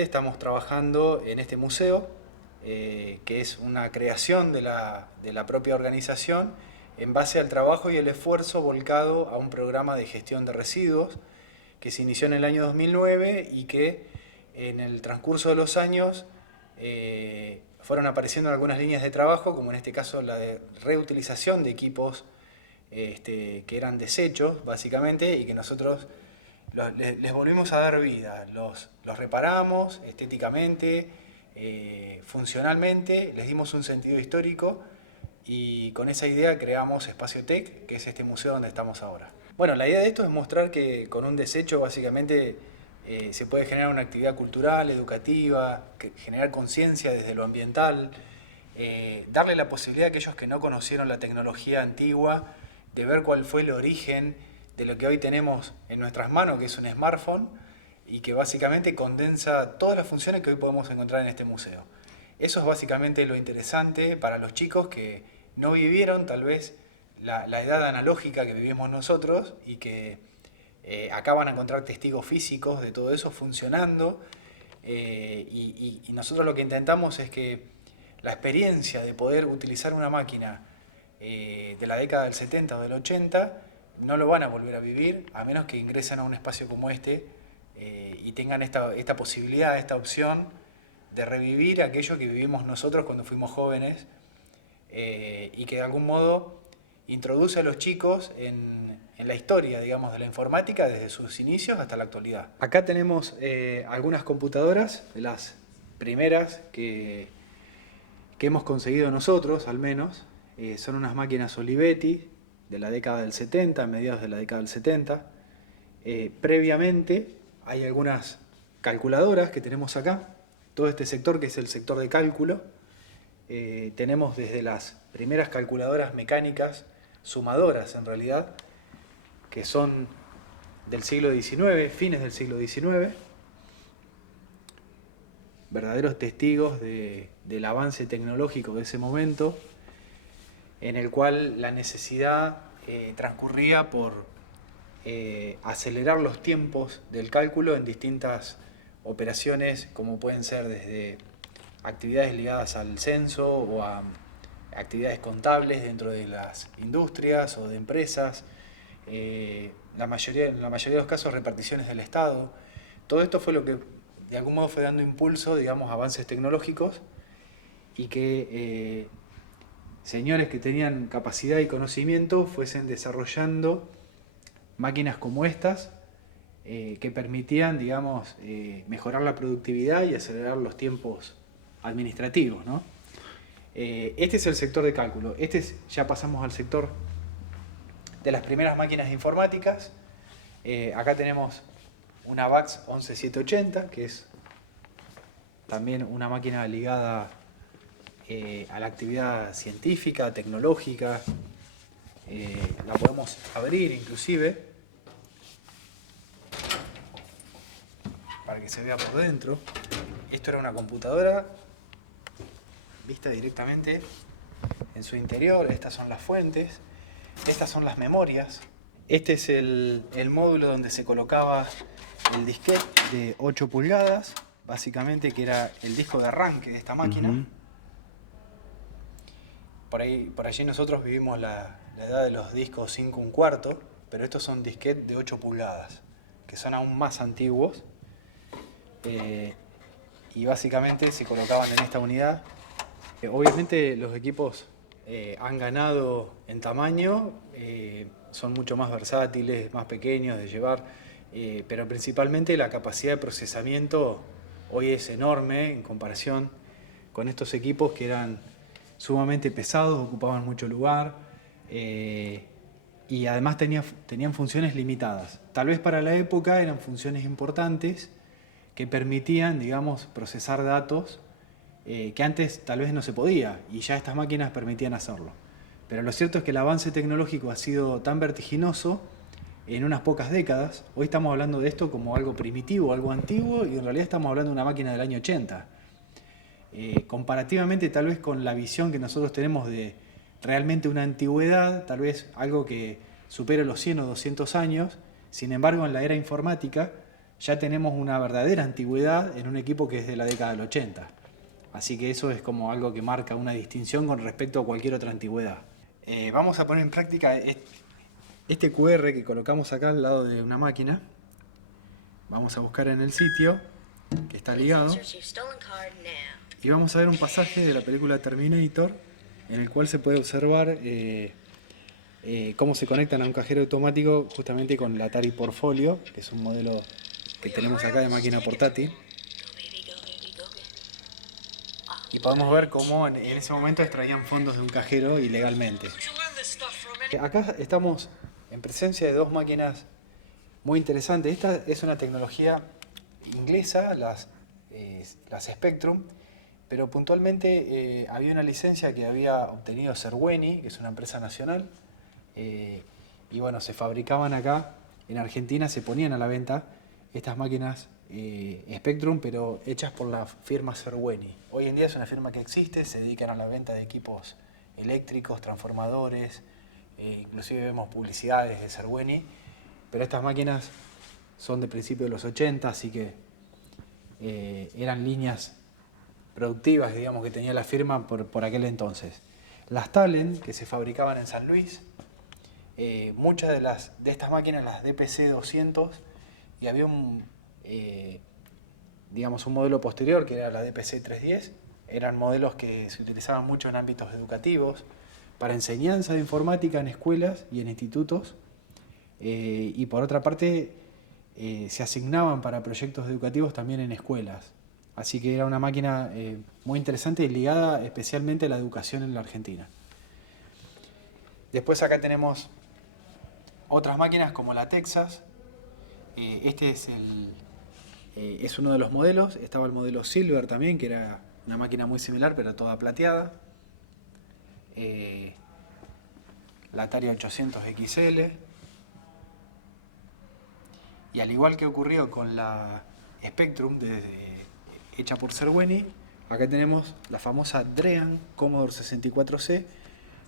Estamos trabajando en este museo, que es una creación de la propia organización en base al trabajo y el esfuerzo volcado a un programa de gestión de residuos que se inició en el año 2009 y que en el transcurso de los años fueron apareciendo algunas líneas de trabajo, como en este caso la de reutilización de equipos que eran desechos, básicamente, y que nosotros les volvimos a dar vida, los reparamos estéticamente, funcionalmente, les dimos un sentido histórico y con esa idea creamos Espacio Tech, que es este museo donde estamos ahora. Bueno, la idea de esto es mostrar que con un desecho básicamente se puede generar una actividad cultural, educativa, generar conciencia desde lo ambiental, darle la posibilidad a aquellos que no conocieron la tecnología antigua de ver cuál fue el origen de lo que hoy tenemos en nuestras manos, que es un smartphone, y que básicamente condensa todas las funciones que hoy podemos encontrar en este museo. Eso es básicamente lo interesante para los chicos que no vivieron tal vez la edad analógica que vivimos nosotros y que acá van a encontrar testigos físicos de todo eso funcionando. Y nosotros lo que intentamos es que la experiencia de poder utilizar una máquina de la década del 70 o del 80 no lo van a volver a vivir a menos que ingresen a un espacio como este y tengan esta posibilidad, esta opción de revivir aquello que vivimos nosotros cuando fuimos jóvenes y que de algún modo introduce a los chicos en la historia, digamos, de la informática desde sus inicios hasta la actualidad. Acá tenemos algunas computadoras, de las primeras que hemos conseguido nosotros, al menos. Son unas máquinas Olivetti de la década del 70, mediados de la década del 70. Previamente hay algunas calculadoras que tenemos acá, todo este sector que es el sector de cálculo. Tenemos desde las primeras calculadoras mecánicas, sumadoras en realidad, que son del siglo XIX, fines del siglo XIX, verdaderos testigos del avance tecnológico de ese momento, en el cual la necesidad transcurría por acelerar los tiempos del cálculo en distintas operaciones, como pueden ser desde actividades ligadas al censo o a actividades contables dentro de las industrias o de empresas, en la mayoría de los casos reparticiones del Estado. Todo esto fue lo que de algún modo fue dando impulso, digamos, a avances tecnológicos y que señores que tenían capacidad y conocimiento fuesen desarrollando máquinas como estas que permitían, digamos, mejorar la productividad y acelerar los tiempos administrativos, ¿no? Este es el sector de cálculo. Ya pasamos al sector de las primeras máquinas informáticas. Acá tenemos una VAX 11780, que es también una máquina ligada a la actividad científica, tecnológica. La podemos abrir inclusive para que se vea por dentro. Esto era una computadora vista directamente en su interior. Estas son las fuentes, estas son las memorias. Este es el módulo donde se colocaba el disquete de 8 pulgadas, básicamente, que era el disco de arranque de esta máquina. Por allí nosotros vivimos la edad de los discos 5 1/4, pero estos son disquetes de 8 pulgadas, que son aún más antiguos. Y básicamente se colocaban en esta unidad. Obviamente los equipos han ganado en tamaño, son mucho más versátiles, más pequeños de llevar, pero principalmente la capacidad de procesamiento hoy es enorme en comparación con estos equipos que eran sumamente pesados, ocupaban mucho lugar y además tenían funciones limitadas. Tal vez para la época eran funciones importantes que permitían, digamos, procesar datos que antes tal vez no se podía, y ya estas máquinas permitían hacerlo. Pero lo cierto es que el avance tecnológico ha sido tan vertiginoso en unas pocas décadas. Hoy estamos hablando de esto como algo primitivo, algo antiguo, y en realidad estamos hablando de una máquina del año 80. Comparativamente tal vez con la visión que nosotros tenemos de realmente una antigüedad, tal vez algo que supere los 100 o 200 años, sin embargo en la era informática ya tenemos una verdadera antigüedad en un equipo que es de la década del 80. Así que eso es como algo que marca una distinción con respecto a cualquier otra antigüedad. Vamos a poner en práctica este QR que colocamos acá al lado de una máquina. Vamos a buscar en el sitio que está ligado y vamos a ver un pasaje de la película Terminator en el cual se puede observar cómo se conectan a un cajero automático justamente con el Atari Portfolio, que es un modelo que tenemos acá de máquina portátil. Y podemos ver cómo en ese momento extraían fondos de un cajero ilegalmente. Acá estamos en presencia de dos máquinas muy interesantes. Esta es una tecnología inglesa, las Spectrum, pero puntualmente había una licencia que había obtenido Serweni, que es una empresa nacional, y bueno, se fabricaban acá en Argentina, se ponían a la venta estas máquinas Spectrum, pero hechas por la firma Serweni. Hoy en día es una firma que existe, se dedican a la venta de equipos eléctricos, transformadores, inclusive vemos publicidades de Serweni, pero estas máquinas son de principios de los 80, así que eran líneas productivas, digamos, que tenía la firma por aquel entonces. Las Talent, que se fabricaban en San Luis, muchas de estas máquinas, las DPC 200, y había digamos, un modelo posterior que era la DPC 310, eran modelos que se utilizaban mucho en ámbitos educativos, para enseñanza de informática en escuelas y en institutos, y por otra parte se asignaban para proyectos educativos también en escuelas. Así que era una máquina muy interesante y ligada especialmente a la educación en la Argentina. Después acá tenemos otras máquinas como la Texas. Este es uno de los modelos. Estaba el modelo Silver también, que era una máquina muy similar pero toda plateada. La Atari 800 XL. Y al igual que ocurrió con la Spectrum hecha por Serweni, acá tenemos la famosa Dream Commodore 64C,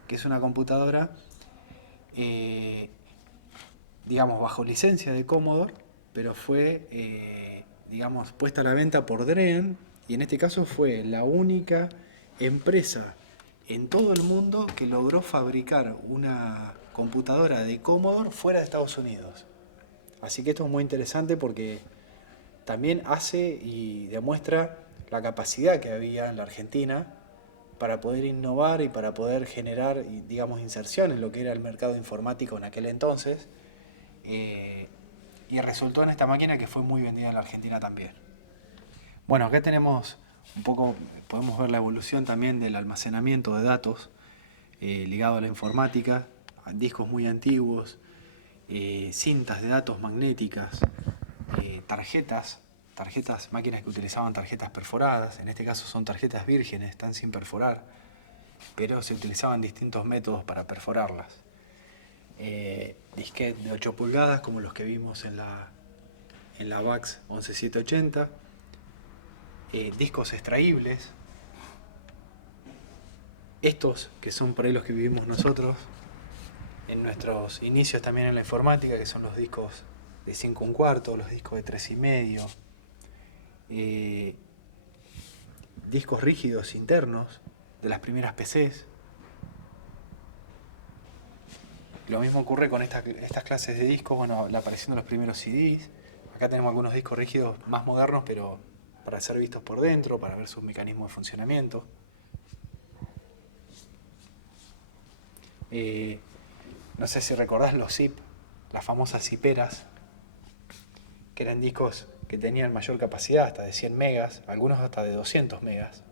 que es una computadora digamos bajo licencia de Commodore, pero fue digamos puesta a la venta por Dream, y en este caso fue la única empresa en todo el mundo que logró fabricar una computadora de Commodore fuera de Estados Unidos. Así que esto es muy interesante porque también hace y demuestra la capacidad que había en la Argentina para poder innovar y para poder generar, digamos, inserción en lo que era el mercado informático en aquel entonces. Y resultó en esta máquina que fue muy vendida en la Argentina también. Bueno, acá tenemos un poco, podemos ver la evolución también del almacenamiento de datos ligado a la informática, discos muy antiguos, cintas de datos magnéticas, tarjetas, máquinas que utilizaban tarjetas perforadas, en este caso son tarjetas vírgenes, están sin perforar, pero se utilizaban distintos métodos para perforarlas. Disquetes de 8 pulgadas como los que vimos en la VAX 11780, discos extraíbles, estos que son por ahí los que vivimos nosotros en nuestros inicios también en la informática, que son los discos de 5 1/4, los discos de 3,5, discos rígidos internos de las primeras PCs. Lo mismo ocurre con estas clases de discos, bueno, la aparición de los primeros CDs. Acá tenemos algunos discos rígidos más modernos, pero para ser vistos por dentro, para ver sus mecanismos de funcionamiento. No sé si recordás los zip, las famosas ziperas, que eran discos que tenían mayor capacidad, hasta de 100 megas, algunos hasta de 200 megas.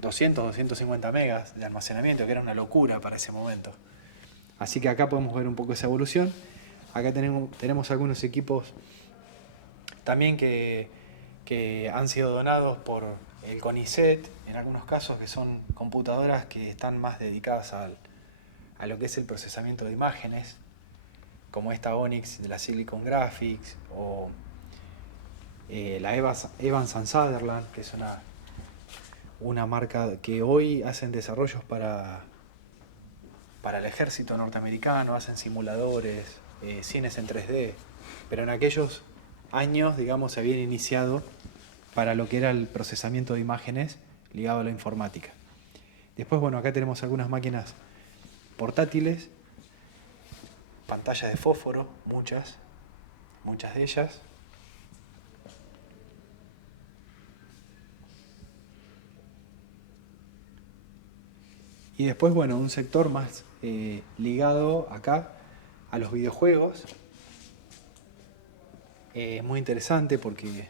200, 250 megas de almacenamiento, que era una locura para ese momento. Así que acá podemos ver un poco esa evolución. Acá tenemos algunos equipos también que han sido donados por el CONICET, en algunos casos, que son computadoras que están más dedicadas a lo que es el procesamiento de imágenes, como esta Onyx de la Silicon Graphics, o la Evans Sutherland, que es una marca que hoy hacen desarrollos para el ejército norteamericano, hacen simuladores, cines en 3D. pero en aquellos años, digamos, se habían iniciado para lo que era el procesamiento de imágenes ligado a la informática. Después, bueno, acá tenemos algunas máquinas portátiles, pantallas de fósforo, muchas de ellas. Y después, bueno, un sector más ligado acá a los videojuegos. Es muy interesante porque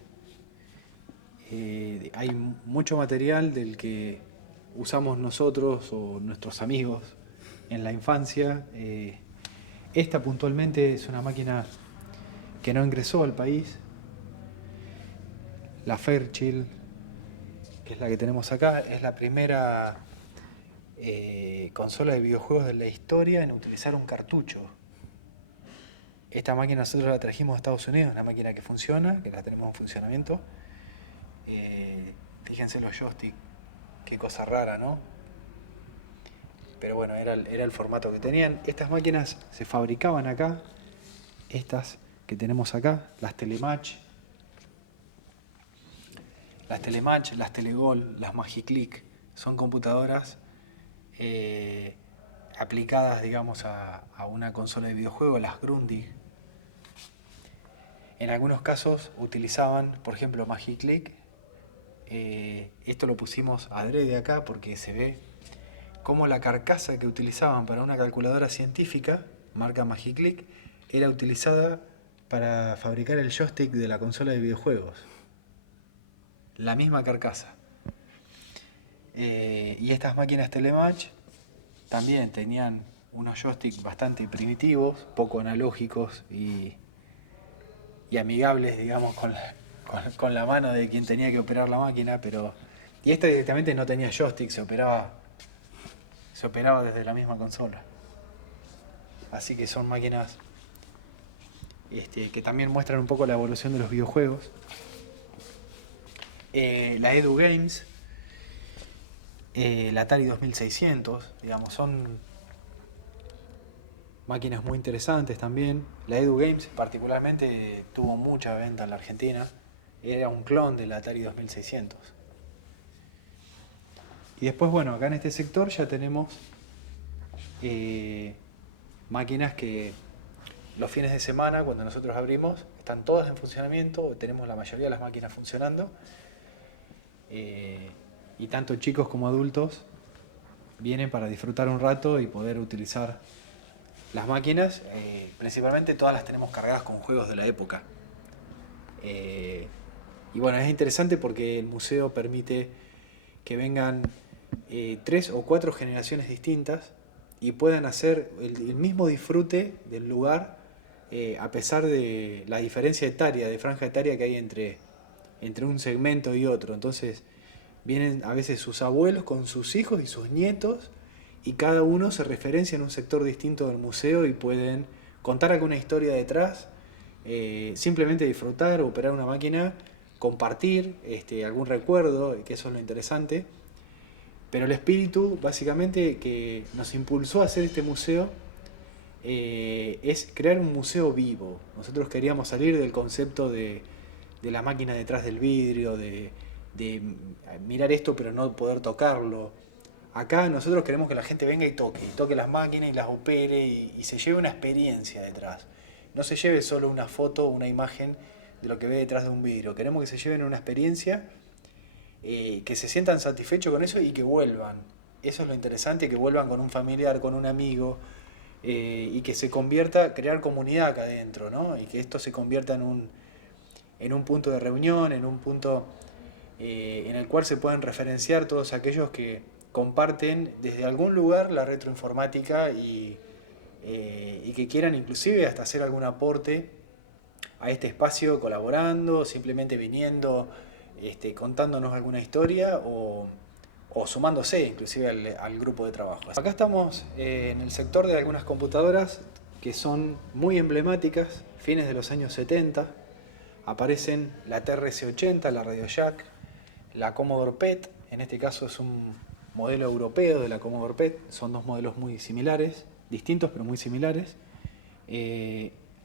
hay mucho material del que usamos nosotros o nuestros amigos en la infancia. Esta puntualmente es una máquina que no ingresó al país. La Fairchild, que es la que tenemos acá, es la primera consola de videojuegos de la historia en utilizar un cartucho. Esta máquina nosotros la trajimos a Estados Unidos, una máquina que funciona, que la tenemos en funcionamiento. Fíjense los joysticks, qué cosa rara, ¿no? Pero bueno, era el formato que tenían. Estas máquinas se fabricaban acá, estas que tenemos acá, las Telematch, las Telegol, las Magiclick, son computadoras aplicadas, digamos, a una consola de videojuegos, las Grundig. En algunos casos utilizaban, por ejemplo, Magiclick. Esto lo pusimos adrede acá porque se ve cómo la carcasa que utilizaban para una calculadora científica, marca Magiclick, era utilizada para fabricar el joystick de la consola de videojuegos. La misma carcasa. Y estas máquinas Telematch también tenían unos joysticks bastante primitivos, poco analógicos y amigables, digamos, con la mano de quien tenía que operar la máquina, pero... Y esta directamente no tenía joystick, se operaba desde la misma consola. Así que son máquinas que también muestran un poco la evolución de los videojuegos. La Edu Games, la Atari 2600, digamos, son máquinas muy interesantes también. La Edu Games particularmente tuvo mucha venta en la Argentina. Era un clon de la Atari 2600. Y después, bueno, acá en este sector ya tenemos máquinas que los fines de semana, cuando nosotros abrimos, están todas en funcionamiento, tenemos la mayoría de las máquinas funcionando. Y tanto chicos como adultos vienen para disfrutar un rato y poder utilizar las máquinas. Principalmente todas las tenemos cargadas con juegos de la época. Y bueno, es interesante porque el museo permite que vengan 3 o 4 generaciones distintas y puedan hacer el mismo disfrute del lugar, a pesar de la diferencia etaria, de franja etaria que hay entre un segmento y otro. Entonces vienen a veces sus abuelos con sus hijos y sus nietos y cada uno se referencia en un sector distinto del museo y pueden contar alguna historia detrás, simplemente disfrutar, operar una máquina, compartir algún recuerdo, que eso es lo interesante. Pero el espíritu, básicamente, que nos impulsó a hacer este museo es crear un museo vivo. Nosotros queríamos salir del concepto de la máquina detrás del vidrio, de mirar esto pero no poder tocarlo. Acá nosotros queremos que la gente venga y toque las máquinas y las opere y se lleve una experiencia detrás. No se lleve solo una foto, una imagen de lo que ve detrás de un vidrio. Queremos que se lleven una experiencia, que se sientan satisfechos con eso y que vuelvan. Eso es lo interesante, que vuelvan con un familiar, con un amigo, y que se convierta, crear comunidad acá adentro, ¿no? Y que esto se convierta en un punto de reunión, en un punto en el cual se pueden referenciar todos aquellos que comparten desde algún lugar la retroinformática y que quieran inclusive hasta hacer algún aporte a este espacio colaborando, simplemente viniendo, contándonos alguna historia o sumándose inclusive al grupo de trabajo. Acá estamos en el sector de algunas computadoras que son muy emblemáticas, fines de los años 70. Aparecen la TRS-80, la RadioJack, la Commodore PET, en este caso es un modelo europeo de la Commodore PET, son dos modelos muy similares, distintos pero muy similares.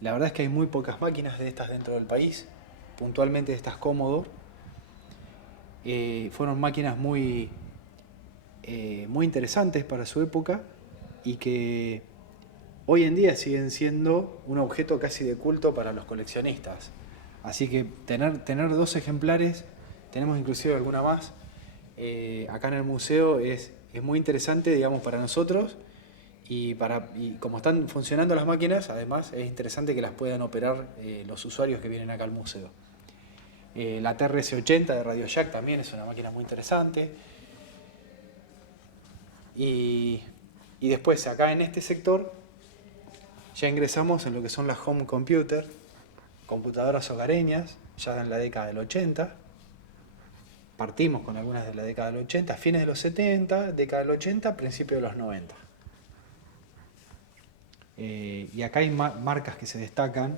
La verdad es que hay muy pocas máquinas de estas dentro del país, puntualmente de estas Commodore. Fueron máquinas muy interesantes para su época y que hoy en día siguen siendo un objeto casi de culto para los coleccionistas. Así que tener dos ejemplares, tenemos inclusive alguna más, acá en el museo es muy interesante, digamos, para nosotros. Y como están funcionando las máquinas, además es interesante que las puedan operar los usuarios que vienen acá al museo. La TRS-80 de Radio Shack también es una máquina muy interesante. Y después acá en este sector ya ingresamos en lo que son las home computer, computadoras hogareñas, ya en la década del 80. Partimos con algunas de la década del 80, fines de los 70, década del 80, principios de los 90. Y acá hay marcas que se destacan,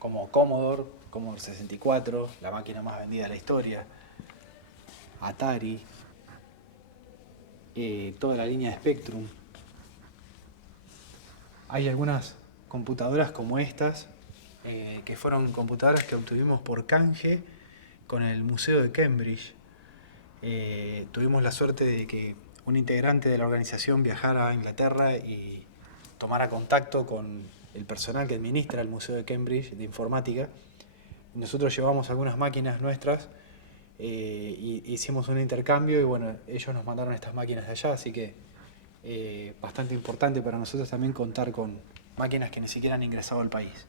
como Commodore 64, la máquina más vendida de la historia, Atari, toda la línea de Spectrum. Hay algunas computadoras como estas, que fueron computadoras que obtuvimos por canje con el Museo de Cambridge. Tuvimos la suerte de que un integrante de la organización viajara a Inglaterra y tomara contacto con el personal que administra el Museo de Cambridge de informática. Nosotros llevamos algunas máquinas nuestras, y hicimos un intercambio y bueno, ellos nos mandaron estas máquinas de allá, así que bastante importante para nosotros también contar con máquinas que ni siquiera han ingresado al país.